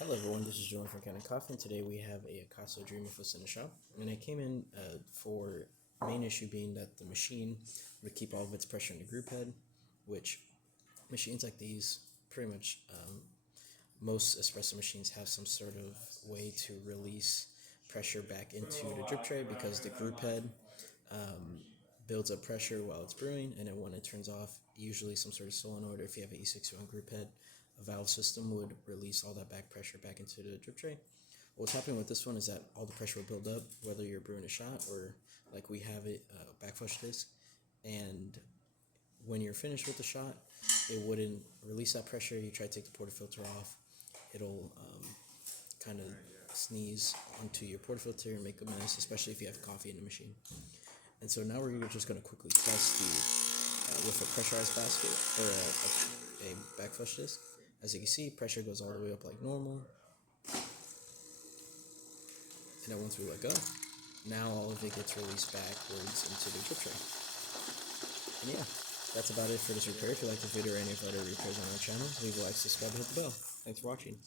Hello everyone, this is Jordan from Kanen Coffee, and today we have a Ascaso Dream of us in the shop. And I came in for main issue being that the machine would keep all of its pressure in the group head, which machines like these, pretty much most espresso machines have some sort of way to release pressure back into the drip tray because the group head builds up pressure while it's brewing, and then when it turns off, usually some sort of solenoid, or if you have an E61 group head, a valve system would release all that back pressure back into the drip tray. What's happening with this one is that all the pressure will build up, whether you're brewing a shot or like we have it back flush disc, and when you're finished with the shot, it wouldn't release that pressure. You try to take the portafilter off, it'll kind of sneeze onto your portafilter and make a mess, especially if you have coffee in the machine. And so now we're just going to quickly test with a pressurized basket or a back flush disc. As you can see, pressure goes all the way up like normal. And then once we let go, now all of it gets released backwards into the drip tray. And yeah, that's about it for this repair. If you like the video or any of our other repairs on our channel, leave a like, subscribe, and hit the bell. Thanks for watching.